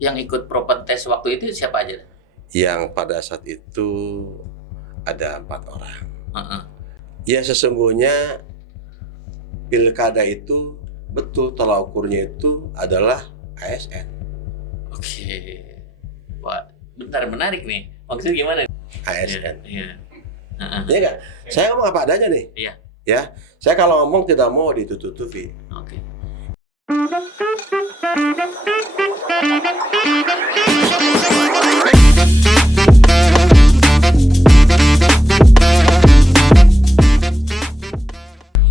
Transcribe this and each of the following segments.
Yang ikut propentest waktu itu siapa aja? Yang pada saat itu ada 4 orang. Heeh. Ya sesungguhnya pilkada itu betul tolak ukurnya itu adalah ASN. Oke. Wah, bentar, menarik nih. Maksudnya gimana? ASN. Iya. Heeh. Ya enggak? Saya ngomong apa adanya nih. Iya. Ya, saya kalau ngomong tidak mau ditutup-tutupi. Oke.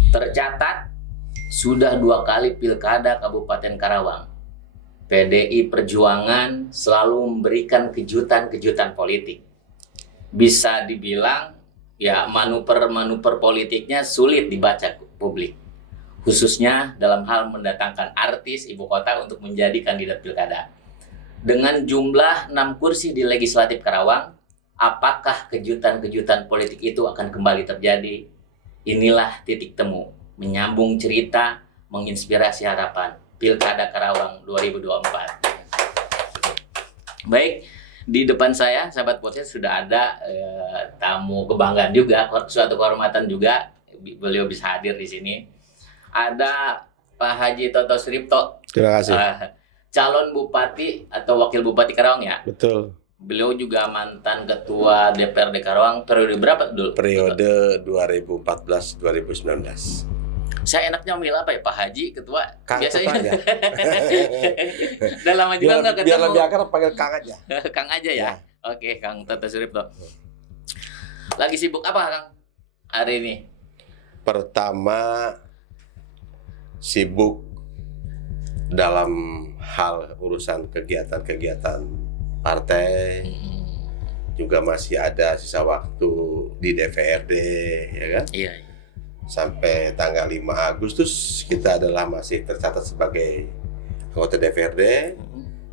Tercatat sudah 2 kali pilkada Kabupaten Karawang. PDI Perjuangan selalu memberikan kejutan-kejutan politik. Bisa dibilang ya manuver-manuver politiknya sulit dibaca publik. Khususnya dalam hal mendatangkan artis ibu kota untuk menjadi kandidat pilkada. Dengan jumlah 6 kursi di Legislatif Karawang, apakah kejutan-kejutan politik itu akan kembali terjadi? Inilah titik temu, menyambung cerita, menginspirasi harapan. Pilkada Karawang 2024. Baik, di depan saya, sahabat podcast, sudah ada tamu kebanggaan juga, suatu kehormatan juga, beliau bisa hadir di sini. Ada Pak Haji Toto Suripto. Terima kasih. Calon Bupati atau Wakil Bupati Karawang ya? Betul. Beliau juga mantan Ketua DPRD Karawang, periode berapa dulu? Periode 2014-2019. Saya enaknya memilih apa ya, Pak Haji, Ketua? Kang Biasanya. aja. Udah lama juga nggak ketemu. Biar lebih akrab panggil Kang aja. Kang aja ya? Ya. Oke, Kang Toto Suripto. Lagi sibuk apa, Kang, hari ini? Pertama, sibuk dalam hal urusan kegiatan-kegiatan partai. Juga masih ada sisa waktu di DPRD, ya kan? Iya. Sampai tanggal 5 Agustus kita adalah masih tercatat sebagai anggota DPRD.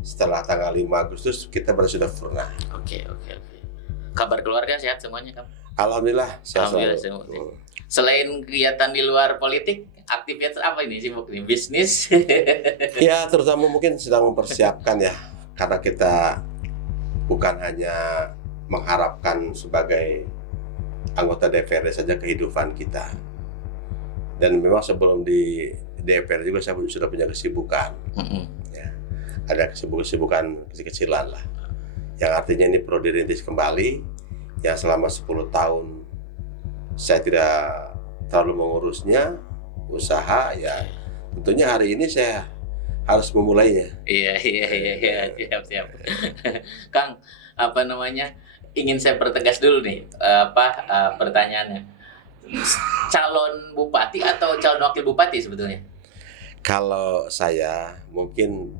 Setelah tanggal 5 Agustus kita baru sudah purna. Oke. Kabar keluarga sehat semuanya, Kang? Alhamdulillah sehat Alhamdulillah selalu. semua. Selain kegiatan di luar politik, aktivitas apa ini sibuk nih? Bisnis? Ya terutama mungkin sedang mempersiapkan ya, karena kita bukan hanya mengharapkan sebagai anggota DPRD saja kehidupan kita. Dan memang sebelum di DPR juga saya sudah punya kesibukan. Ya, ada kesibukan kecil-kecilan lah. Yang artinya ini perlu dirintis kembali. Yang selama 10 tahun saya tidak terlalu mengurusnya, usaha ya. Tentunya hari ini saya harus memulainya. Iya, siap. Kang, apa namanya? Ingin saya pertegas dulu nih, pertanyaannya. Calon bupati atau calon wakil bupati sebetulnya? Kalau saya mungkin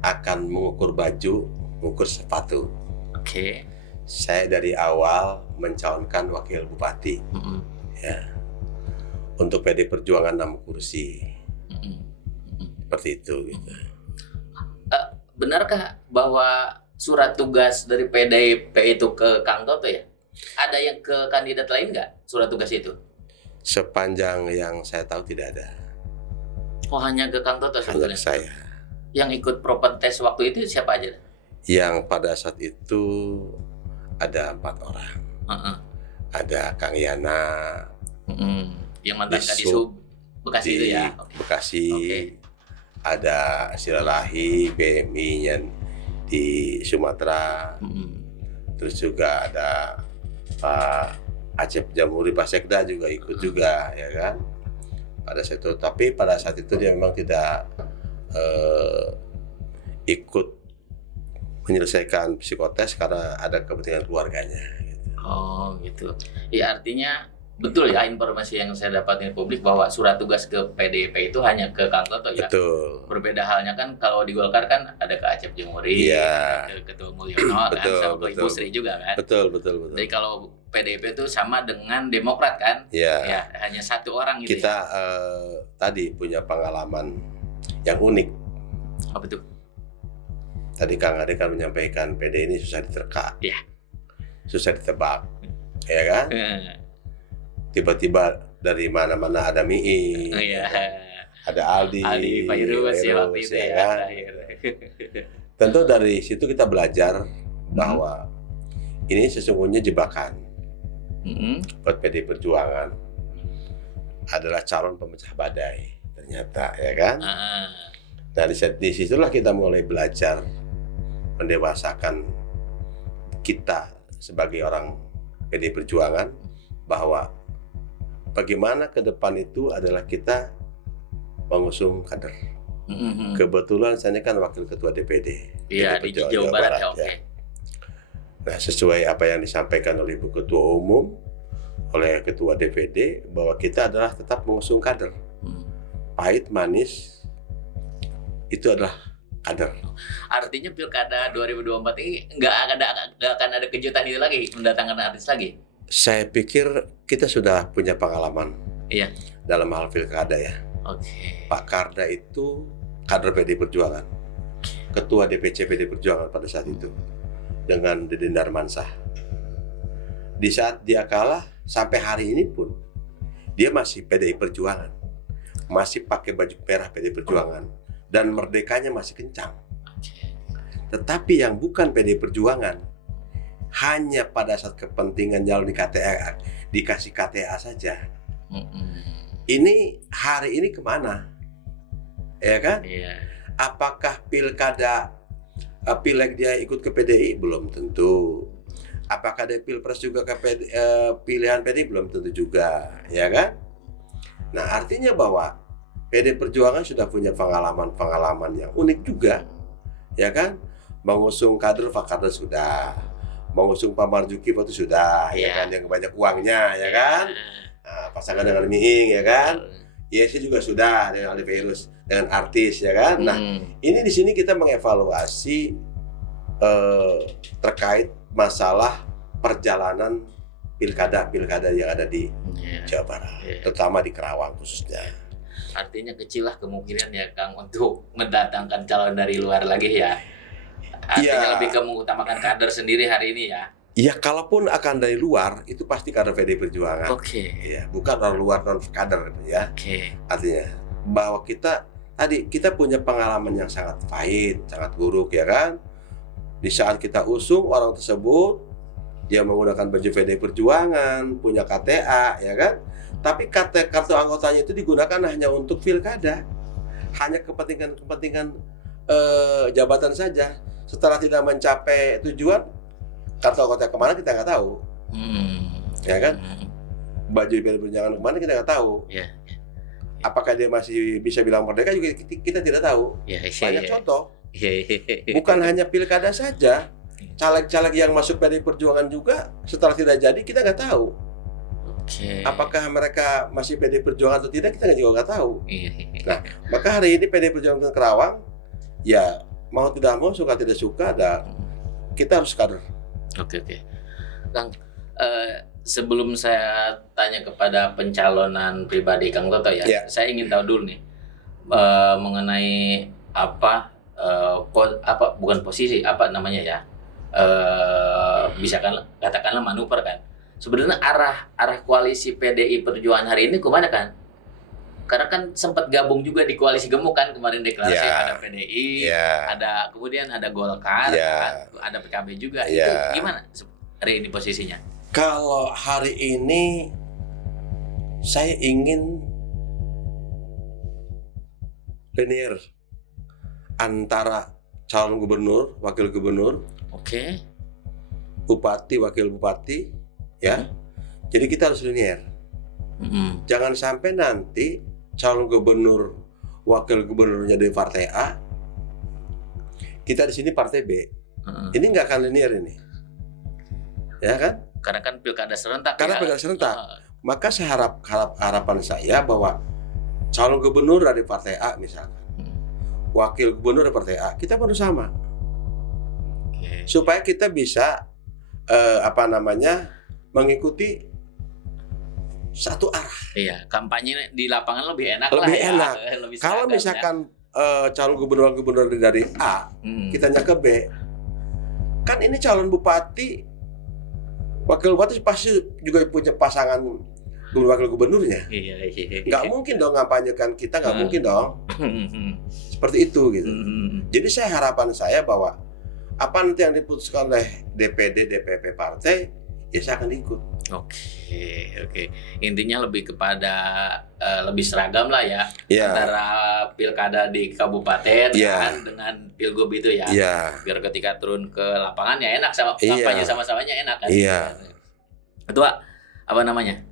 akan mengukur baju, mengukur sepatu. Oke. Saya dari awal mencalonkan wakil bupati. Ya. Untuk PD Perjuangan 6 kursi. Seperti itu gitu. Benarkah bahwa surat tugas dari PDIP itu ke Kang Toto ya? Ada yang ke kandidat lain nggak surat tugas itu? Sepanjang yang saya tahu tidak ada. Oh, hanya ke Kang Toto Hanya sebetulnya? ke saya. Yang ikut propentest waktu itu siapa aja? Yang pada saat itu ada 4 orang. Ada Kang Yana. Yang mantan Di Kadisub Bekasi itu ya? Bekasi. Oke. Ada Silalahi, BMI-nya di Sumatera. Terus juga ada Pak Acep Jamhuri, Pak Sekda juga ikut juga, ya kan? Pada saat itu, tapi pada saat itu dia memang tidak ikut menyelesaikan psikotes karena ada kepentingan keluarganya. Gitu. Oh gitu. Ya artinya betul ya informasi yang saya dapat dari publik bahwa surat tugas ke PDIP itu hanya ke Kang Toto ya? Betul. Berbeda halnya kan kalau di Golkar kan ada ke Acep Jemuri, Iya. ke Ketua Mulyono kan, sama ke Ibu Sri juga kan. Betul. Jadi kalau PDIP itu sama dengan Demokrat kan? Iya. Ya, hanya satu orang gitu. Kita tadi punya pengalaman yang unik. Apa tuh? Tadi Kang Ade kan menyampaikan PD ini susah diterka. Iya. Susah ditebak. Ya kan? Tiba-tiba dari mana-mana ada Mii. Oh iya. Ada Aldi Fairuz ya waktu itu ya ya. kan? Tentu dari situ kita belajar bahwa ini sesungguhnya jebakan buat PDI Perjuangan adalah calon pemecah badai ternyata, ya kan? Nah di situlah kita mulai belajar mendewasakan kita sebagai orang PDI Perjuangan bahwa bagaimana ke depan itu adalah kita mengusung kader. Kebetulan saya kan wakil ketua DPD. Iya, di Jawa Barat ya, oke. Nah, sesuai apa yang disampaikan oleh Ibu Ketua Umum, oleh Ketua DPD, bahwa kita adalah tetap mengusung kader. Pahit, manis, itu adalah kader. Artinya Pilkada 2024 ini nggak akan ada kejutan itu lagi, mendatangkan artis lagi? Saya pikir kita sudah punya pengalaman dalam hal pilkada ya. Pak Karda itu kader PDI Perjuangan, Ketua DPC PDI Perjuangan pada saat itu, dengan Deden Darmansyah. Di saat dia kalah, sampai hari ini pun dia masih PDI Perjuangan, masih pakai baju merah PDI Perjuangan, dan merdekanya masih kencang. Tetapi yang bukan PDI Perjuangan, hanya pada saat kepentingan jalan di KTA, dikasih KTA saja. Ini hari ini kemana? Ya kan? Apakah pilkada, pileg dia ikut ke PDI? Belum tentu. Apakah dia pilpres juga ke pilihan PDI? Belum tentu juga, ya kan? Nah, artinya bahwa PDI Perjuangan sudah punya pengalaman yang unik juga, ya kan? Mengusung kader, Pak Kader sudah, mengusung Pak Marzuki itu sudah, ya kan? Yang banyak uangnya, ya kan? Nah, pasangan dengan Miing, ya kan? Yesi juga sudah dengan Ali Virus, dengan artis, ya kan? Nah, ini di sini kita mengevaluasi terkait masalah perjalanan pilkada yang ada di Jawa Barat, terutama di Karawang khususnya. Artinya kecil lah kemungkinan ya Kang untuk mendatangkan calon dari luar lagi ya. Artinya lebih ke mengutamakan kader sendiri hari ini ya. Ya, kalaupun akan dari luar, itu pasti kader PDI Perjuangan. Ya, bukan orang luar non kader, ya. Artinya bahwa kita punya pengalaman yang sangat pahit, sangat buruk, ya kan. Di saat kita usung orang tersebut, dia menggunakan baju PDI Perjuangan, punya KTA, ya kan. Tapi kartu anggotanya itu digunakan hanya untuk pilkada, hanya kepentingan jabatan saja. Setelah tidak mencapai tujuan, kartu anggota kemana kita nggak tahu, ya kan? Baju PDI Perjuangan kemana kita nggak tahu. Apakah dia masih bisa bilang merdeka juga kita tidak tahu. Banyak contoh. Bukan hanya pilkada saja, caleg-caleg yang masuk PDI Perjuangan juga setelah tidak jadi kita nggak tahu. Apakah mereka masih PDI Perjuangan atau tidak kita juga nggak tahu. Nah, maka hari ini PDI Perjuangan Karawang, ya mau tidak mau, suka tidak suka, kita harus kader. Oke. Kang, sebelum saya tanya kepada pencalonan pribadi Kang Toto ya, saya ingin tahu dulu nih mengenai bukan posisi, apa namanya ya, bisa katakanlah manuver kan. Sebenarnya arah koalisi PDI Perjuangan hari ini kemana kan? Karena kan sempat gabung juga di koalisi gemuk kan kemarin deklarasi, ada PDI, kemudian ada Golkar, ada PKB juga. Itu gimana hari ini posisinya? Kalau hari ini saya ingin linear antara calon gubernur, wakil gubernur, bupati, wakil bupati, ya. Jadi kita harus linear. Jangan sampai nanti calon gubernur, wakil gubernurnya dari partai A, kita di sini partai B. Ini nggak akan linear ini, ya kan? Karena kan pilkada serentak. Pilkada serentak. Maka harapan saya bahwa calon gubernur dari partai A misalkan, wakil gubernur dari partai A, kita baru sama, supaya kita bisa mengikuti satu arah. Kampanye di lapangan lebih enak. Lebih kalau misalkan calon gubernur dari A, kitanya ke B, kan ini calon bupati, wakil bupati pasti juga punya pasangan wakil gubernurnya. Iya. Nggak mungkin dong ngampanyekan kita, nggak mungkin dong. Seperti itu gitu. Jadi harapan saya bahwa apa nanti yang diputuskan oleh DPD, DPP partai, ya saya akan ikut. Oke. Intinya lebih kepada lebih seragam lah ya, Ya. antara pilkada di kabupaten Ya. kan dengan pilgub itu ya. Iya. Biar ketika turun ke lapangan ya enak, sama Iya. kampanye sama-samanya enak kan. Iya. Ketua apa namanya?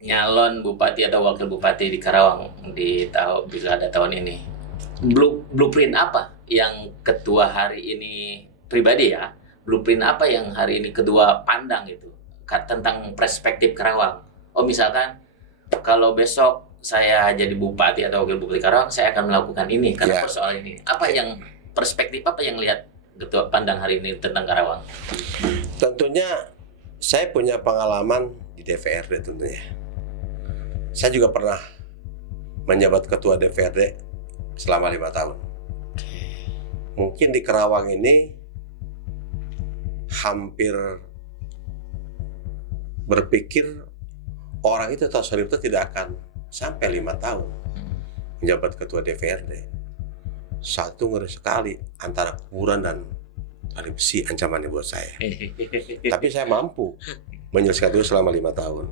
Nyalon bupati atau wakil bupati di Karawang di pilkada tahun ini. Blueprint apa yang ketua hari ini pribadi ya? Blueprint apa yang hari ini kedua pandang itu tentang perspektif Karawang? Oh misalkan kalau besok saya jadi bupati atau wakil bupati Karawang, saya akan melakukan ini karena Ya. persoalan ini. Apa yang perspektif apa yang lihat ketua pandang hari ini tentang Karawang? Tentunya saya punya pengalaman di DPRD tentunya. Saya juga pernah menjabat ketua DPRD selama 5 tahun. Mungkin di Karawang ini hampir berpikir orang itu atau Soripto tidak akan sampai 5 tahun menjabat ketua DPRD. Satu ngeri sekali antara kuburan dan tali besi ancamannya buat saya. Tapi saya mampu menyelesaikan itu selama 5 tahun.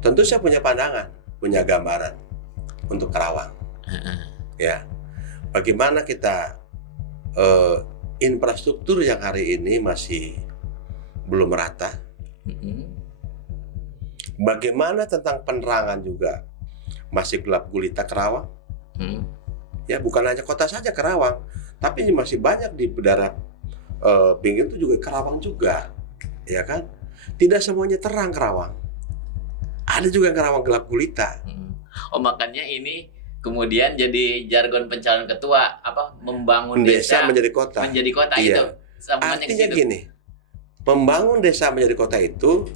Tentu saya punya pandangan, punya gambaran untuk Karawang. Ya, bagaimana kita infrastruktur yang hari ini masih belum merata. Bagaimana tentang penerangan juga masih gelap gulita Karawang. Ya, bukan hanya kota saja Karawang, tapi masih banyak di daerah pinggir itu juga Karawang juga, ya kan? Tidak semuanya terang Karawang. Ada juga Karawang gelap gulita. Oh makanya ini kemudian jadi jargon pencalon ketua apa membangun Desa desa menjadi kota. menjadi kota Iya. itu. Sambungannya ke Artinya situ. gini, membangun desa menjadi kota itu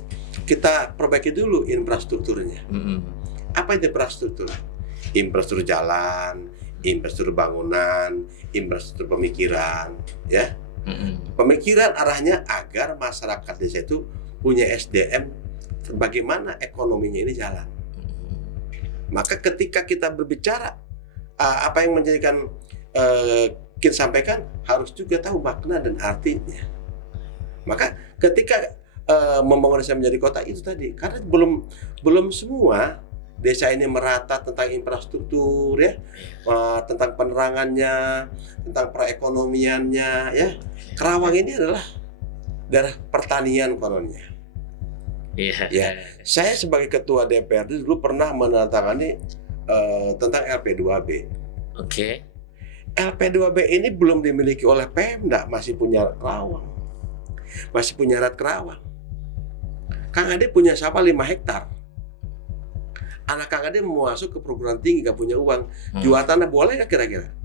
kita perbaiki dulu infrastrukturnya. Apa itu infrastruktur? Infrastruktur jalan, infrastruktur bangunan, infrastruktur pemikiran, ya. Pemikiran arahnya agar masyarakat desa itu punya SDM, bagaimana ekonominya ini jalan. Maka ketika kita berbicara apa yang menjadikan kita sampaikan harus juga tahu makna dan artinya. Maka ketika membangun desa menjadi kota itu tadi, karena belum semua desa ini merata tentang infrastruktur ya, tentang penerangannya, tentang perekonomiannya ya. Karawang ini adalah daerah pertanian kononnya. Iya. Ya. Saya sebagai ketua DPRD dulu pernah menandatangani tentang LP2B. Oke. LP2B ini belum dimiliki oleh Pemda, masih punya Karawang. Masih punya Rat Karawang. Kang Ade punya sawah 5 hektar. Anak Kang Ade mau masuk ke perguruan tinggi, gak punya uang. Jual tanah boleh gak kira-kira?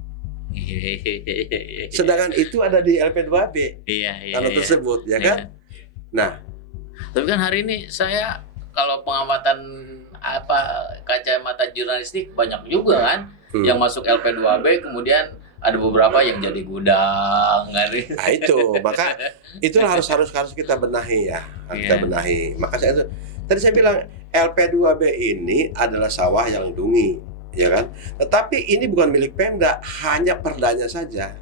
Sedangkan itu ada di LP2B. Iya. Tanah tersebut, ya kan? Nah, Tapi kan hari ini saya kalau pengamatan kacamata jurnalistik banyak juga kan yang masuk LP2B, kemudian ada beberapa yang jadi gudang kan. nah itu maka itulah harus kita benahi ya, kita benahi. Maka tadi saya bilang LP2B ini adalah sawah yang lindungi, ya kan? Tetapi ini bukan milik Pemda, hanya perdanya saja.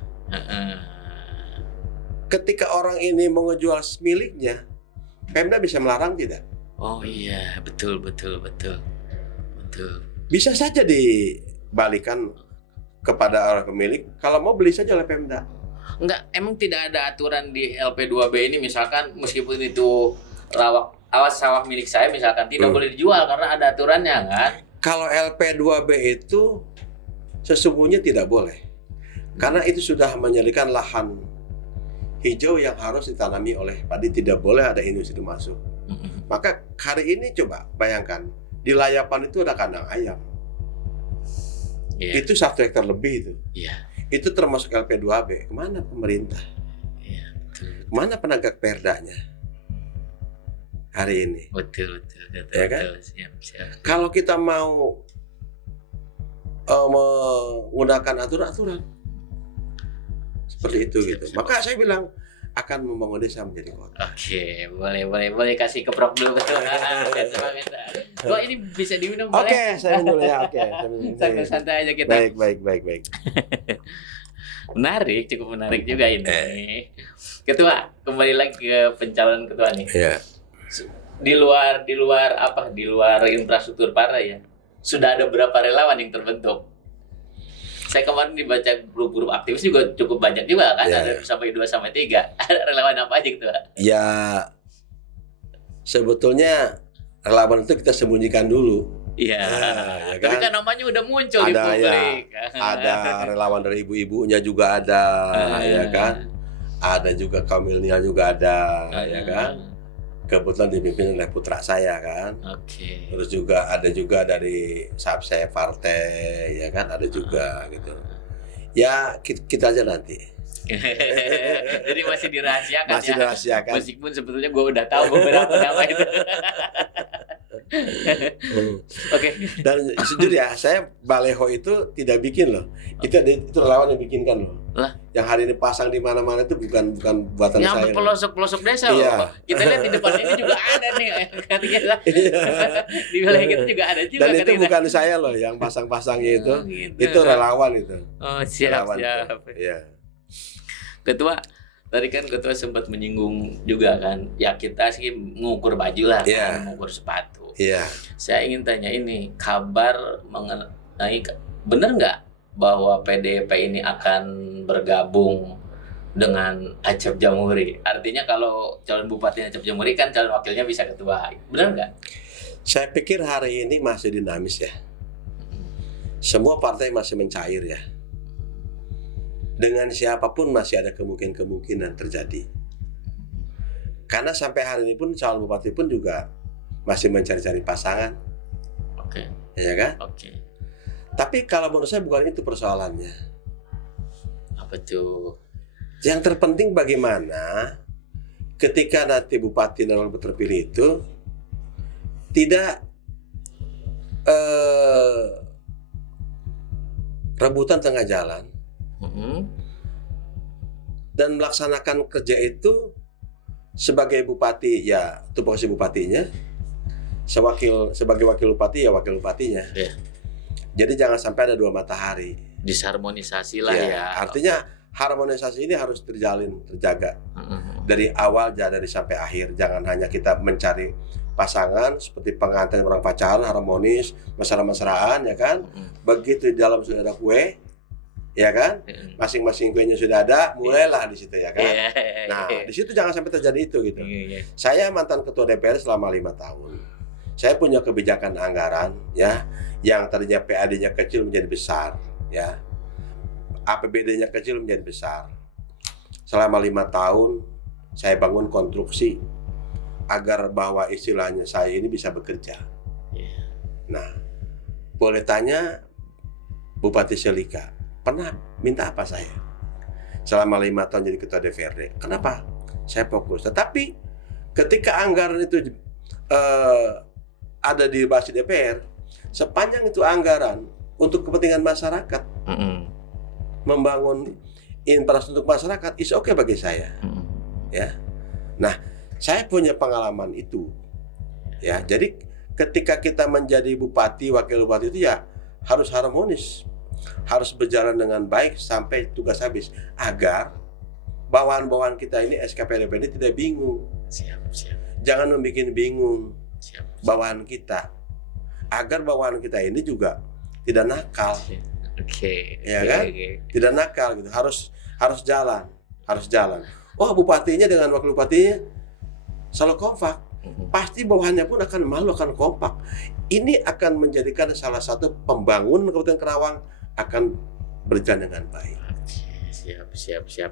Ketika orang ini mau ngejual miliknya, Pemda bisa melarang tidak? Oh iya, betul. Bisa saja dibalikan kepada orang pemilik, kalau mau beli saja oleh Pemda. Enggak, emang tidak ada aturan di LP2B ini misalkan meskipun itu sawah milik saya misalkan tidak boleh dijual karena ada aturannya kan? Kalau LP2B itu sesungguhnya tidak boleh. Karena itu sudah menjadikan lahan hijau yang harus ditanami oleh padi, tidak boleh ada industri masuk. Maka hari ini coba bayangkan, di Layapan itu ada kandang ayam. Itu 1 hektar lebih itu. Itu termasuk LP2B. Kemana pemerintah? Kemana penegak perdanya hari ini? Betul. Ya kan? Siap. Kalau kita mau menggunakan aturan seperti itu gitu. Maka saya bilang akan membangun desa menjadi kota. Oke, boleh kasih ke Prof dulu. Kok ini bisa diminum boleh? Oke, saya minum ya. Oke, saya minum. Santai-santai aja kita. Baik. Menarik, cukup menarik juga ini. Ketua, kembali lagi ke pencalonan ketua nih. Iya. Di luar infrastruktur partai ya. Sudah ada berapa relawan yang terbentuk? Saya kemarin dibaca grup-grup aktivis juga cukup banyak juga kan, Ya, ada sampai 2 sampai 3. Ada relawan apa aja gitu? Ya, sebetulnya relawan itu kita sembunyikan dulu. Iya. Ya Tapi kan? kan namanya udah muncul di Ada publik. Ada relawan dari ibu-ibunya juga ada, ya kan? Ada juga kaum milenial juga ada, ya kan? Kebetulan dipimpin oleh putra saya kan. Oke. Terus juga ada juga dari sahabat saya partai, ya kan? Ada juga gitu. Ya kita aja nanti. Jadi masih dirahasiakan Masih ya. dirahasiakan. Meskipun sebetulnya gue udah tahu beberapa nama itu. Oke. Dan jujur ya, saya baleho itu tidak bikin loh. Itu relawan yang bikinkan loh. Lah? Yang hari ini pasang di mana-mana itu bukan buatan Yang saya. sampai pelosok-pelosok desa Iya. loh. Kita lihat di depan ini juga ada nih. Kata kita. Iya. Di wilayah kita juga ada juga. Dan kata itu kita. bukan saya loh yang pasang-pasangnya itu. Oh, gitu. Itu relawan itu. Oh, siap. Iya. Ketua, tadi kan ketua sempat menyinggung juga kan, ya kita sih mengukur baju lah, Iya. kan, mengukur sepatu. Iya. Saya ingin tanya ini, kabar mengenai benar nggak bahwa PDIP ini akan bergabung dengan Acep Jamhuri? Artinya kalau calon bupati Acep Jamhuri kan calon wakilnya bisa ketua, benar nggak? Saya pikir hari ini masih dinamis ya. Semua partai masih mencair ya. Dengan siapapun masih ada kemungkinan terjadi. Karena sampai hari ini pun calon bupati pun juga masih mencari-cari pasangan, Oke. ya kan? Oke. Tapi kalau menurut saya bukan itu persoalannya. Apa tuh? Yang terpenting bagaimana ketika nanti bupati dan wali terpilih itu tidak rebutan tengah jalan dan melaksanakan kerja itu sebagai bupati ya tupoksi bupatinya, sebagai wakil bupati ya wakil bupatinya. Iya. Jadi jangan sampai ada dua matahari. Disharmonisasi lah ya. Artinya harmonisasi ini harus terjaga dari awal dari sampai akhir. Jangan hanya kita mencari pasangan seperti pengantin orang pacaran harmonis, mesra-mesraan ya kan. Begitu di dalam sudah ada kue, ya kan? Masing-masing kuenya sudah ada, mulailah di situ ya kan. Nah, di situ jangan sampai terjadi itu gitu. Saya mantan ketua DPR selama 5 tahun. Saya punya kebijakan anggaran ya, yang tadinya PAD-nya kecil menjadi besar ya. APBD-nya kecil menjadi besar. Selama 5 tahun saya bangun konstruksi agar bahwa istilahnya saya ini bisa bekerja. Nah, boleh tanya Bupati Selika, pernah minta apa saya? Selama 5 tahun jadi ketua DPRD. Kenapa? Saya fokus. Tetapi ketika anggaran itu ada di basi DPR, sepanjang itu anggaran untuk kepentingan masyarakat, membangun infrastruktur masyarakat, is oke bagi saya. Ya. Nah, saya punya pengalaman itu. Ya, jadi ketika kita menjadi bupati, wakil bupati itu ya harus harmonis. Harus berjalan dengan baik sampai tugas habis agar bawahan-bawahan kita ini SKPD ini tidak bingung. Siap. Jangan membuat bingung Siap. bawahan kita. Agar bawahan kita ini juga tidak nakal. Oke. Ya kan? Tidak nakal gitu. Harus jalan. Oh, bupatinya dengan wakil bupatinya selalu kompak. Pasti bawahannya pun akan malu, akan kompak. Ini akan menjadikan salah satu pembangunan Kabupaten Karawang akan berjalan dengan baik. Siap.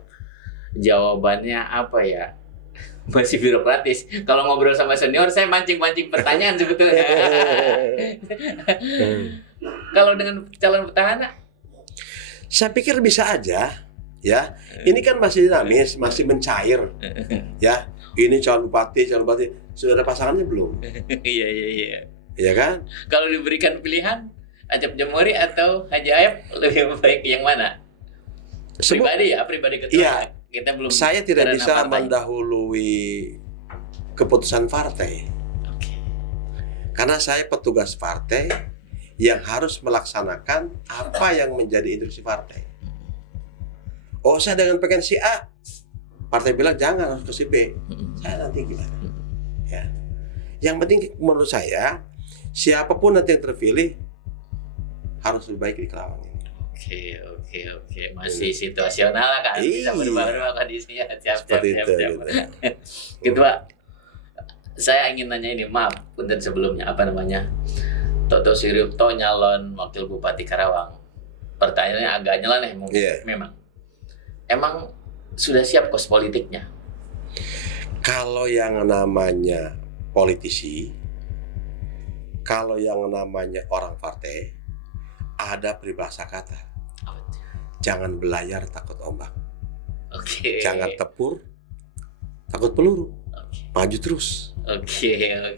Jawabannya apa ya? Masih birokratis. Kalau ngobrol sama senior, saya mancing-mancing pertanyaan sebetulnya. Kalau dengan calon petahana? Saya pikir bisa aja. Ya, ini kan masih dinamis, masih mencair. Ya, ini calon bupati. Sudah ada pasangannya belum? Iya. Iya kan? Kalau diberikan pilihan, Acep Jamhuri atau Haji Aep lebih baik yang mana? Pribadi ketua. Iya, kita belum. Saya tidak karena bisa partai. mendahului keputusan partai. Oke. Karena saya petugas partai yang harus melaksanakan apa yang menjadi instruksi partai. Oh, saya dengan pengen si A, partai bilang jangan, harus ke si B. Saya nanti gimana? Ya. Yang penting menurut saya, siapapun nanti yang terpilih harus lebih baik di Kerawang ini. Oke. Masih situasional lah kan. Bisa Iya. berubah-ubah kondisinya. Siap. Seperti itu. Gitu, Pak. Saya ingin nanya ini, maaf, punten sebelumnya, apa namanya? Toto Siripto nyalon wakil Bupati Karawang. Pertanyaannya agak nyeleneh mungkin. Iya. Memang. Emang sudah siap kos politiknya? Kalau yang namanya politisi, kalau yang namanya orang partai, ada peribahasa kata. Apa tuh? Jangan belayar takut ombak. Oke. Jangan tepur takut peluru. Oke. Maju terus. Oke.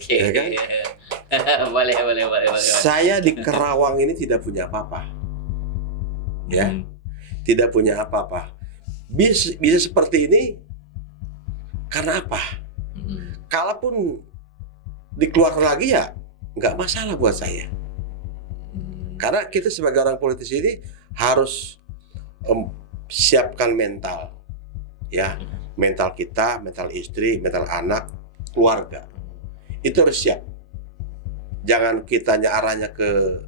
Ya kan? boleh. Saya di Kerawang ini tidak punya apa-apa. Ya, Hmm. tidak punya apa-apa. Bisa seperti ini karena apa? Kalaupun dikeluarkan lagi ya nggak masalah buat saya. Karena kita sebagai orang politisi ini harus siapkan mental, ya, mental kita, mental istri, mental anak, keluarga. Itu harus siap. Jangan kitanya arahnya ke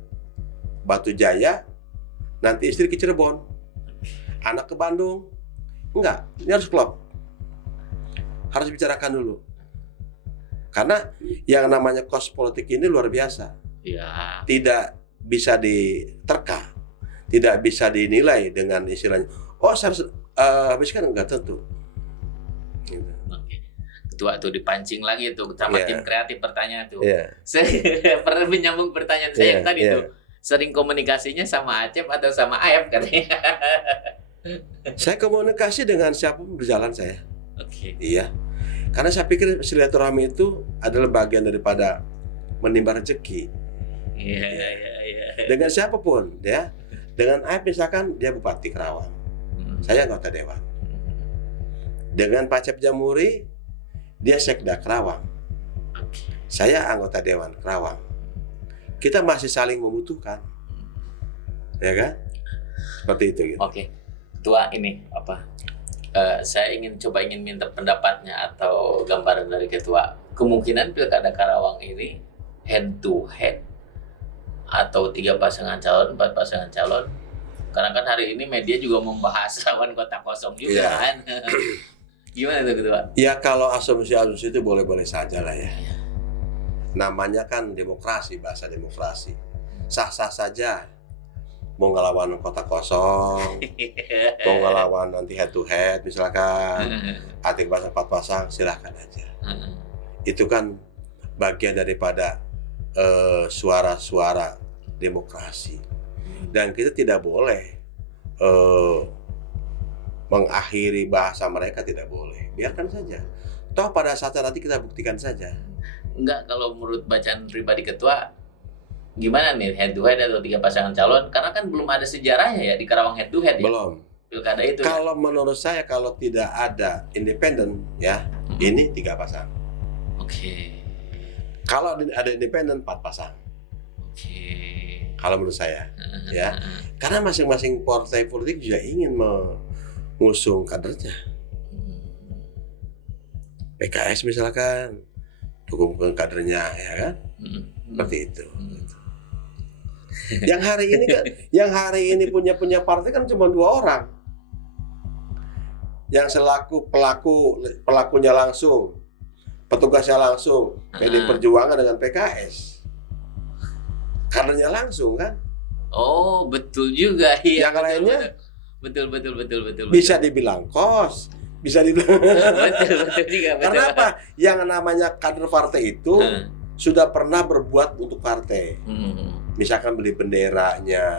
Batu Jaya, nanti istri ke Cirebon, anak ke Bandung. Enggak, ini harus klop. Harus bicarakan dulu. Karena yang namanya kos politik ini luar biasa. Ya. Tidak bisa diterka, tidak bisa dinilai dengan istilahnya. Oh, saya harus habiskan, enggak tentu. Gitu. Oke. Ketua tuh dipancing lagi tuh sama Iya. tim kreatif pertanyaan tuh. Iya. Saya pernah menyambung pertanyaan saya yang tadi Iya. tuh. Sering komunikasinya sama Acep atau sama Ayep katanya. Saya komunikasi dengan siapapun berjalan saya. Oke. Iya. Karena saya pikir silaturahmi itu adalah bagian daripada menimba rezeki. Iya. Dengan siapapun, ya. Dengan Aib misalkan dia Bupati Kerawang, saya anggota dewan. Dengan Pak Cep Jamuri, dia Sekda Kerawang, Oke. saya anggota dewan Kerawang. Kita masih saling membutuhkan, ya kan? Seperti itu. Gitu. Oke. Ketua ini apa? Saya ingin minta pendapatnya atau gambaran dari Ketua. Kemungkinan Pilkada Karawang ini head to head atau 3 pasangan calon, 4 pasangan calon. Karena kan hari ini media juga membahas lawan kota kosong juga Iya. kan. Gimana tuh Ketua? Ya kalau asumsi-asumsi itu boleh-boleh saja lah ya. Namanya kan demokrasi, bahasa demokrasi. Sah-sah saja. Mau ngelawan kota kosong, mau ngelawan nanti head to head misalkan, atik pasang 4 pasang, silahkan aja. Itu kan bagian daripada suara-suara demokrasi. Dan kita tidak boleh mengakhiri bahasa mereka, tidak boleh. Biarkan saja. Toh pada saatnya nanti kita buktikan saja. Enggak, kalau menurut bacaan pribadi Ketua, gimana nih head to head atau 3 pasangan calon? Karena kan belum ada sejarahnya ya di Karawang head to head ya. Belum. Pilkada itu. Kalau menurut saya kalau tidak ada independen ya, ini 3 pasang. Oke. Kalau ada independen 4 pasang. Oke. Kalau menurut saya, ya. Karena masing-masing partai politik juga ingin mengusung kadernya. PKS misalkan dukung kadernya, ya kan? Seperti itu. Yang hari ini punya partai kan cuma 2 orang. Yang selaku pelakunya langsung, petugasnya langsung, PD Perjuangan dengan PKS. Kadernya langsung kan? Oh, betul juga. Iya, Yang lainnya betul. bisa dibilang kos, bisa dibilang. betul juga. Karena apa? Yang namanya kader partai itu sudah pernah berbuat untuk partai. Misalkan beli benderanya,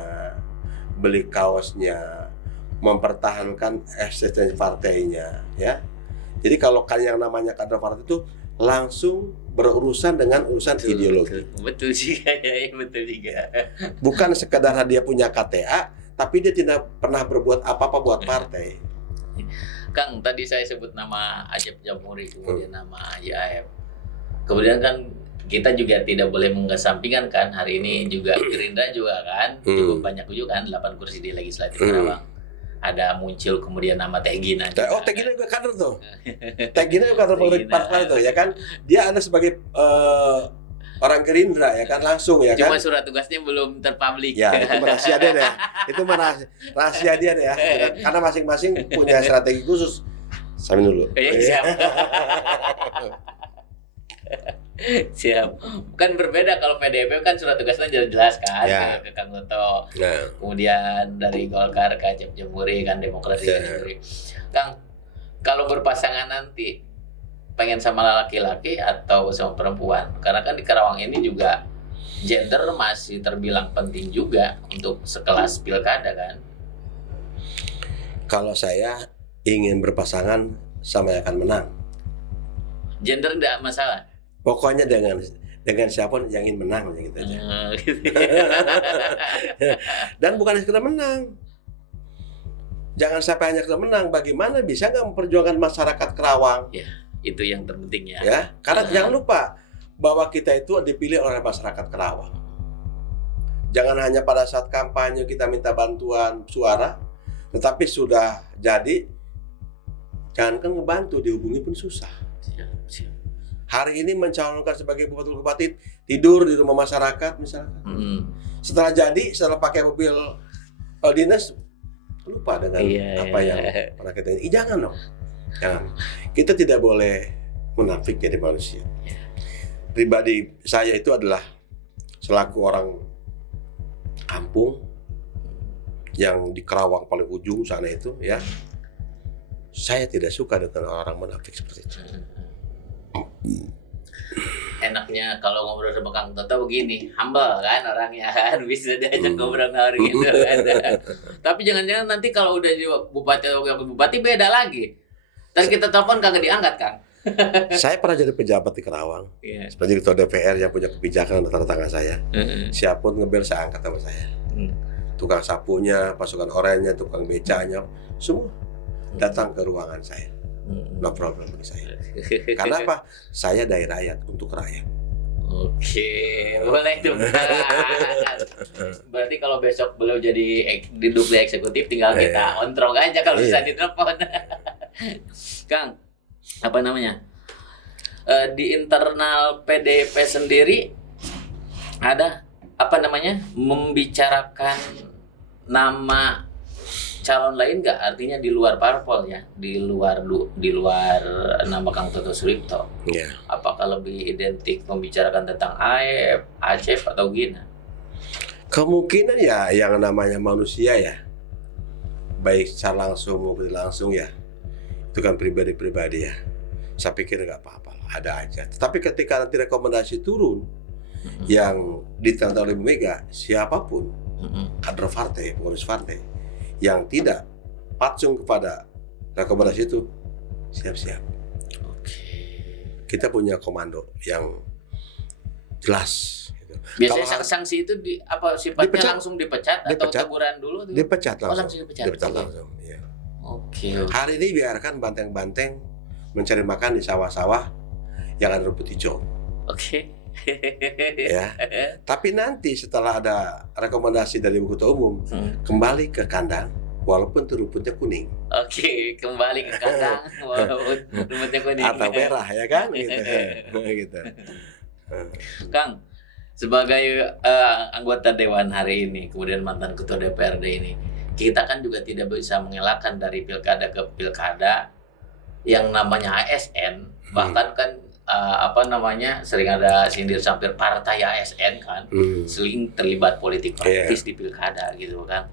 beli kaosnya, mempertahankan eksistensi partainya, ya. Jadi kalau kalian yang namanya kader partai itu langsung berurusan dengan urusan ideologi. Betul juga ya, betul juga. Bukan sekedar dia punya KTA, tapi dia tidak pernah berbuat apa-apa buat partai. Kang, tadi saya sebut nama Acep Jamhuri, kemudian nama Haji Aep. Kemudian kan kita juga tidak boleh mengesampingkan kan, hari ini juga Gerindra juga kan cukup banyak juga kan, 8 kursi di Legislatif Karawang. Ada muncul kemudian nama Teh Gina. Oh, Teh Gina juga kader tuh. Teh Gina juga kader partai tuh, ya kan? Dia ada sebagai orang Gerindra, ya kan, langsung, ya kan? Cuma surat tugasnya belum terpublik. Ya, itu rahasia dia deh. Itu rahasia dia deh ya. Karena masing-masing punya strategi khusus. Sambil dulu. Siap. Siap. Kan berbeda kalau PDIP kan surat tugasnya jelas kan, ke Kang Toto. Kemudian dari Golkar ke Acep Jamhuri kan, Demokrasi Jamhuri. Kang, kalau berpasangan nanti pengen sama laki-laki atau sama perempuan? Karena kan di Karawang ini juga gender masih terbilang penting juga untuk sekelas pilkada kan. Kalau saya ingin berpasangan sama yang akan menang. Gender tidak masalah. Pokoknya dengan siapa yang ingin menang gitu aja. Dan bukan sekedar menang. Jangan sampai hanya sekedar menang. Bagaimana bisa nggak memperjuangkan masyarakat Karawang? Ya, itu yang terpenting ya. Ya, karena jangan lupa bahwa kita itu dipilih oleh masyarakat Karawang. Jangan hanya pada saat kampanye kita minta bantuan suara, tetapi sudah jadi, jangankan ngebantu, dihubungi pun susah. Siap. Hari ini mencalonkan sebagai bupati tidur di rumah masyarakat misalkan. Setelah pakai mobil dinas, lupa dengan apa yang pernah kita ini. Jangan dong. Jangan. Kita tidak boleh munafik jadi manusia. Pribadi saya itu adalah selaku orang kampung yang di Karawang paling ujung sana itu, ya. Saya tidak suka dengan orang munafik seperti itu. Enaknya kalau ngobrol sama Kang Toto begini, humble kan orangnya kan, bisa diajak ngobrol hari gitu kan. Tapi jangan-jangan nanti kalau udah jadi bupati atau wakil bupati beda lagi. Dan kita telepon kagak diangkat, Kang. Saya pernah jadi pejabat di Karawang. Sebagai ketua DPR yang punya kebijakan antara tetangga saya. Siapapun ngebel saya angkat sama saya. Tukang sapunya, pasukan oranye, tukang becanya, semua datang ke ruangan saya. No problem bagi saya. Karena apa? Saya dari rakyat untuk rakyat. Oke, boleh tuh. Berarti kalau besok beliau jadi duduk di eksekutif, tinggal kita ontrong aja kalau bisa ditelepon. Kang, apa namanya? Di internal PDIP sendiri ada apa namanya? Membicarakan nama calon lain nggak? Artinya di luar parpol ya, di luar nama Kang Toto Suripto. Apakah lebih identik membicarakan tentang Aep, Acep atau Gina? Kemungkinan ya yang namanya manusia ya, baik secara langsung maupun langsung ya, itu kan pribadi-pribadi ya. Saya pikir nggak apa-apa, ada aja. Tapi ketika nanti rekomendasi turun yang ditanda oleh Bu Mega, siapapun kader partai, pengurus partai yang tidak patsun kepada rekomendasi itu, siap-siap. Kita punya komando yang jelas. Gitu. Biasanya sanksi itu sifatnya langsung dipecat atau teguran dulu? Dipecat langsung. Langsung dipecat. Dipecat langsung. Ya. Oke. Hari ini biarkan banteng-banteng mencari makan di sawah-sawah yang ada rumput hijau. Ya. Tapi nanti setelah ada rekomendasi dari Ibu Ketua Umum, kembali ke kandang walaupun itu rumputnya kuning. Kembali ke kandang walaupun rumputnya kuning. Atau merah ya kan gitu. Kang, sebagai anggota dewan hari ini, kemudian mantan ketua DPRD ini, kita kan juga tidak bisa mengelakkan dari pilkada ke pilkada yang namanya ASN, bahkan kan sering ada sindir sampir partai ASN kan, sering terlibat politik praktis di pilkada gitu kan.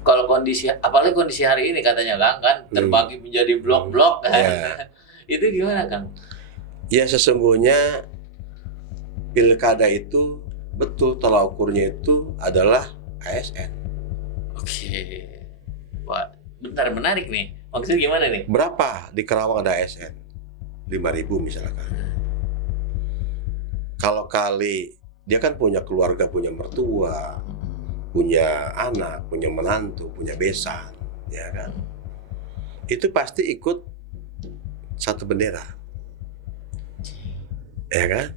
Kalau apalagi kondisi hari ini katanya kan terbagi menjadi blok-blok kan. Itu gimana, Kang? Ya sesungguhnya pilkada itu betul tolak ukurnya itu adalah ASN. Wah, bentar, menarik nih. Maksudnya gimana nih? Berapa di Karawang ada ASN? 5.000 misalkan. Kalau kali dia kan punya keluarga, punya mertua, punya anak, punya menantu, punya besan, ya kan. itu pasti ikut satu bendera, ya kan?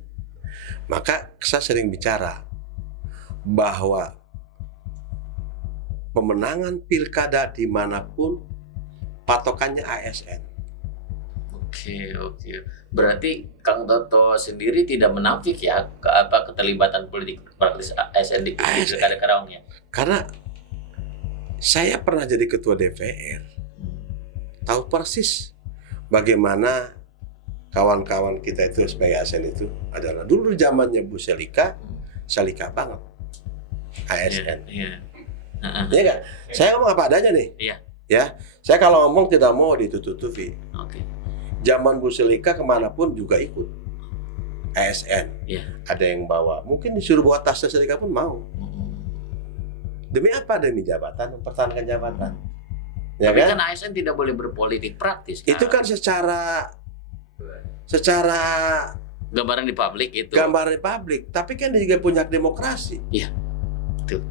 Maka saya sering bicara bahwa pemenangan pilkada dimanapun patokannya ASN. Oke. Berarti Kang Toto sendiri tidak menafik ya keterlibatan politik praktis ASN di Pilkada Karawang ya? Karena saya pernah jadi ketua DPR, tahu persis bagaimana kawan-kawan kita itu sebagai ASN itu adalah dulu zamannya Bu Selika banget ASN. Iya. Iya nggak? Saya ngomong apa adanya nih. Iya. Ya, saya kalau ngomong tidak mau ditutup-tutupi. Oke. Zaman Bu Selika kemanapun juga ikut ASN. Iya. Ada yang bawa, mungkin disuruh bawa tas Selika pun mau. Demi apa? Demi jabatan, mempertahankan jabatan. Ya Tapi kan? kan ASN tidak boleh berpolitik praktis. Itu kan secara gambaran di publik itu. gambaran publik, tapi kan dia juga punya hak demokrasi. Iya, betul.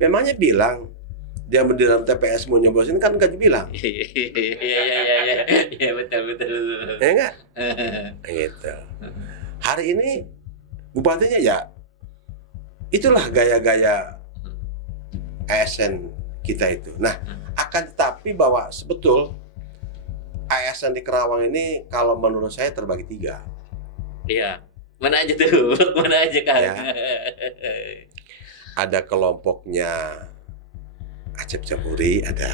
Memangnya bilang dia di dalam TPS mau nyoblosin kan nggak dibilang, Iya, betul. ya nggak? Gitu. Hari ini bupatinya ya itulah gaya-gaya ASN kita itu. Nah, akan tetapi bahwa sebetul ASN di Karawang ini kalau menurut saya terbagi 3. Iya. Mana aja tuh? Mana aja kan? Ya. Ada kelompoknya Acep Jamhuri, ada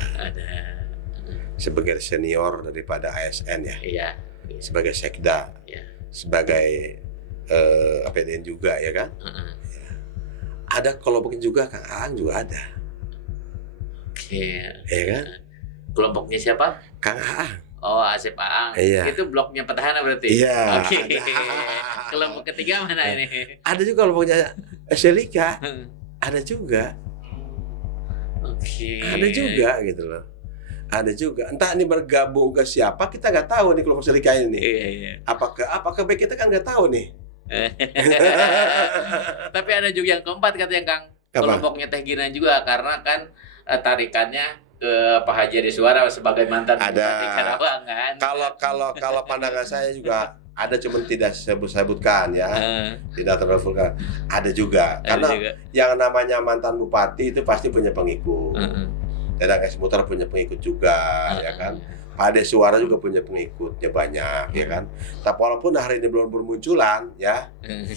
sebagai senior daripada ASN ya, Iya. sebagai sekda, Iya. sebagai APDN juga ya kan. Ada kelompoknya juga, Kang Aang juga ada, Oke. ya kan? Kelompoknya siapa? Kang Aang. Oh, Asep Aang. Iya. Itu bloknya petahana berarti? Iya. Oke. Ada. Kelompok ketiga mana ini? Ada juga kelompoknya Selika, ada juga, Oke. ada juga gitu loh. Ada juga. Entah ini bergabung ke siapa kita nggak tahu nih kelompok Selika ini nih. Iya. Apakah baik kita kan nggak tahu nih. Tapi ada juga yang keempat katanya Kang. Apa? Kelompoknya Teh Gina juga karena kan tarikannya ke Pak Haji Adi Suara sebagai mantan Ada. Bupati Karawang kan. Kalau pandangan saya juga ada, cuman tidak sebutkan ya, tidak terlalu. Ada juga, Ada karena juga. yang namanya mantan bupati itu pasti punya pengikut. Dadang Es Mutar punya pengikut juga, ya kan. Pak Ade Suara juga punya pengikutnya banyak, ya kan. Tapi walaupun hari ini belum bermunculan, ya,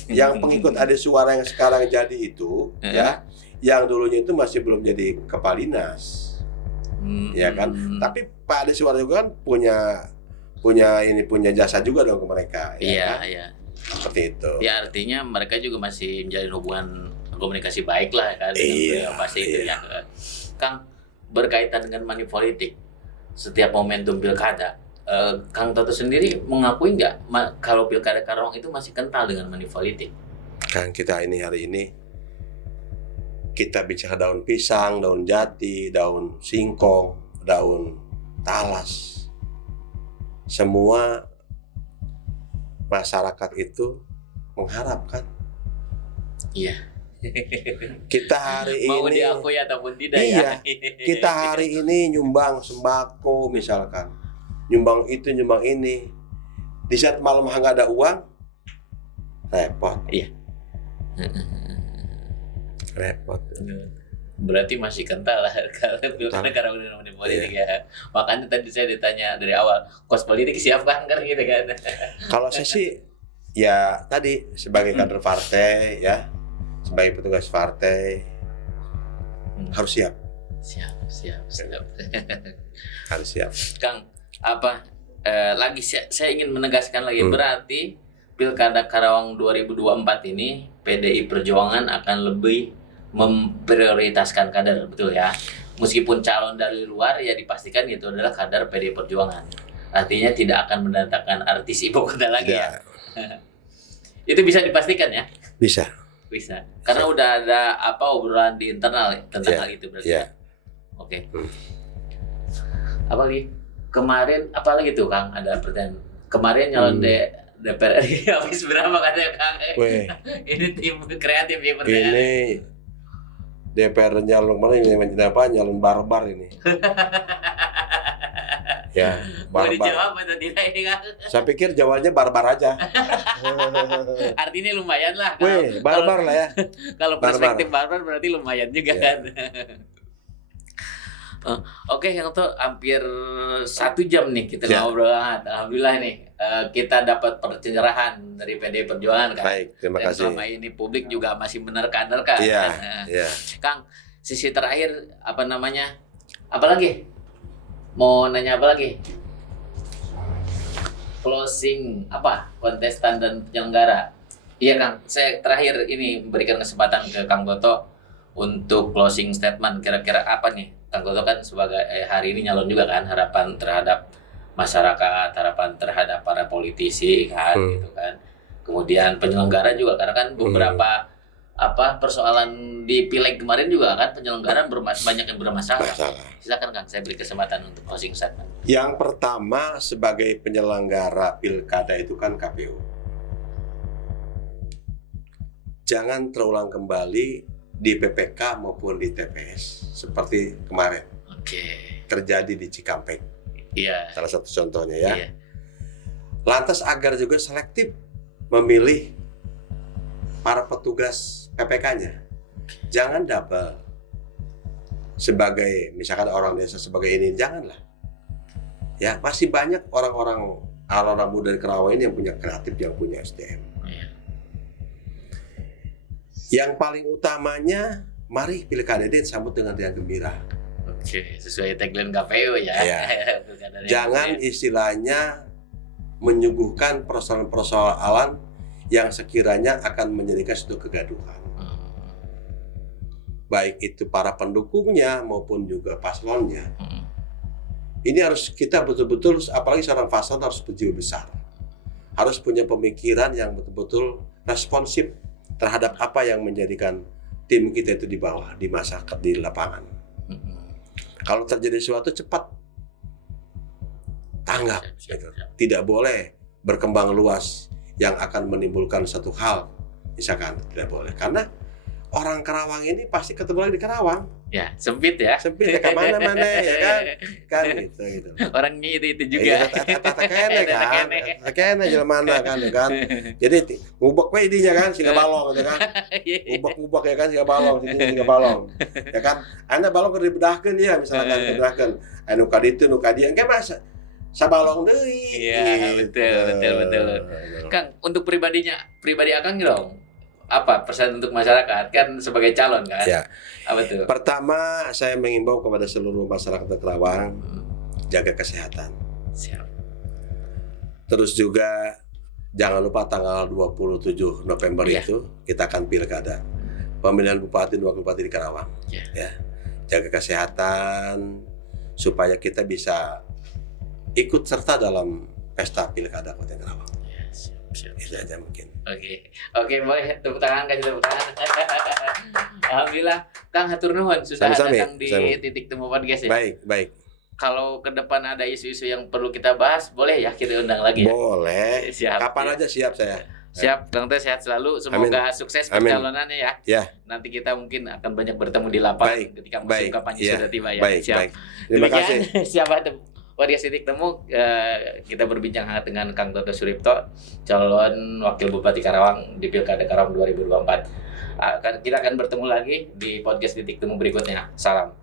yang pengikut Ade Suara yang sekarang jadi itu, ya, yang dulunya itu masih belum jadi kepala dinas. Ya kan, tapi Pak Ade Suara juga kan punya jasa juga dong ke mereka. Iya, kan? iya. Seperti itu. Ya artinya mereka juga masih menjalin hubungan komunikasi baik lah kan. Iya, Dengan pasti itu iya. ya. Kang, berkaitan dengan money politik, setiap momentum pilkada, Kang Toto sendiri mengakui nggak kalau pilkada Karawang itu masih kental dengan money politik? Kan kita ini hari ini kita bicara daun pisang, daun jati, daun singkong, daun talas. Semua masyarakat itu mengharapkan Iya. kita hari Mau ini, diakui ataupun tidak iya, ya. kita hari ini nyumbang sembako misalkan, nyumbang itu, nyumbang ini. Di saat malam nggak ada uang, repot. Iya. Repot. Berarti masih kental lah kalau pilkada Karawang dengan money politik ya. Makanya tadi saya ditanya dari awal, kos politik siapa kan gitu kan. Kalau saya sih ya tadi sebagai kader partai ya, sebagai petugas partai harus siap. Siap. Harus siap. Kang, lagi saya ingin menegaskan lagi, berarti Pilkada Karawang 2024 ini PDI Perjuangan akan lebih memprioritaskan kader, betul ya? Meskipun calon dari luar ya dipastikan itu adalah kader PDI Perjuangan. Artinya tidak akan mendatangkan artis ibu kota lagi ya. Itu bisa dipastikan ya? Bisa. Karena udah ada obrolan di internal tentang hal itu berarti. Iya. Oke. Apalagi kemarin, apalagi tuh Kang, ada pertanyaan. Kemarin nyalon DPR RI habis berapa katanya Kang? Weh, Ini tim kreatif ya pertanyaan. ini DPR nyalon mana ini, nyalon barbar ini. Ya, Mau barbar. dijawab atau tidak ini Kang? Saya pikir jawabannya barbar aja. Artinya lumayan lah. Weh, barbar lah ya. Kalau Barbar. perspektif barbar berarti lumayan juga Iya. kan. Oke, yang tuh hampir 1 jam nih kita Ya. ngobrol. Alhamdulillah nih kita dapat pencerahan dari PDI Perjuangan kan. Baik, terima Dan kasih. selama ini publik juga masih menerka-nerka. Iya, Nah, iya. Kang, sisi terakhir apa namanya? Apa lagi? Mau nanya apa lagi? Closing apa? Kontestan dan penyelenggara. Iya Kang, saya terakhir ini memberikan kesempatan ke Kang Goto untuk closing statement. Kira-kira apa nih? Kang Goto kan sebagai hari ini nyalon juga kan, harapan terhadap masyarakat, harapan terhadap para politisi kan, gitu kan. Kemudian penyelenggara juga karena kan beberapa persoalan di pileg kemarin juga kan penyelenggara banyak yang bermasalah. Masalah. Silakan Kang, saya beri kesempatan untuk closing statement. Yang pertama sebagai penyelenggara pilkada itu kan KPU. Jangan terulang kembali di PPK maupun di TPS seperti kemarin Oke. terjadi di Cikampek. Iya. Salah satu contohnya ya. Iya. Lantas agar juga selektif memilih para petugas PPK-nya. Jangan double. Sebagai misalkan orang desa sebagai ini, janganlah. Ya, masih banyak orang-orang muda di Karawang ini yang punya kreatif, yang punya SDM. Iya. Yang paling utamanya, mari pilkada ini disambut dengan riang gembira. Oke, sesuai tagline KPU ya. Iya. Pilkada yang Jangan kemarin. istilahnya menyuguhkan persoalan-persoalan yang sekiranya akan menjadikan suatu kegaduhan. Baik itu para pendukungnya maupun juga paslonnya. Ini harus kita betul-betul, apalagi seorang paslon harus berjiwa besar. Harus punya pemikiran yang betul-betul responsif terhadap apa yang menjadikan tim kita itu di bawah, di masyarakat, di lapangan. Kalau terjadi sesuatu cepat tanggap. Gitu. Tidak boleh berkembang luas yang akan menimbulkan satu hal. Misalkan tidak boleh. Karena orang Karawang ini pasti ketemu lagi di Karawang. Ya, sempit ya. Sempit ya kemana-mana ya kan. Kan gitu. Orangnya itu juga. Kene jelmana kan ya kan. Jadi ngubek we idinya kan singa balong ya kan. Ngubek ya kan singa balong, singa balong. Ya kan. Anda balong keur dibedahkeun ya misalkan dibedahkeun. Anu ka ditu nu ka dieu engke mah sabalong deui. Iya, betul. Kang, untuk pribadi Akang dong. Apa pesan untuk masyarakat kan sebagai calon kan? Ya. Apa tuh? Pertama, saya mengimbau kepada seluruh masyarakat Karawang jaga kesehatan. Siap. Terus juga jangan lupa tanggal 27 November Iya. itu kita akan pilkada. Pemilihan bupati dan wakil bupati di Karawang. Iya. Ya. Jaga kesehatan supaya kita bisa ikut serta dalam pesta pilkada Kota Karawang. Ya, siap. Itu aja mungkin. Oke, boleh tepuk tangan, kasih tepuk tangan. Alhamdulillah, Kang hatur nuhun sudah Sami-sami, datang di sami. titik temu podcast ya. Baik. Kalau ke depan ada isu-isu yang perlu kita bahas, boleh ya kita undang lagi ya. Boleh. Siap. Kapan aja siap saya. Siap, Kang Teh sehat selalu. Semoga sukses Amin. pencalonannya ya. Ya. Nanti kita mungkin akan banyak bertemu di lapangan Baik. ketika musim Baik. kampanye Iya. sudah tiba ya. Baik. Siap. Terima Demikian, kasih. siapa Podcast Titik Temu, kita berbincang hangat dengan Kang Toto Suripto, calon Wakil Bupati Karawang di Pilkada Karawang 2024. Kita akan bertemu lagi di Podcast Titik Temu berikutnya. Salam.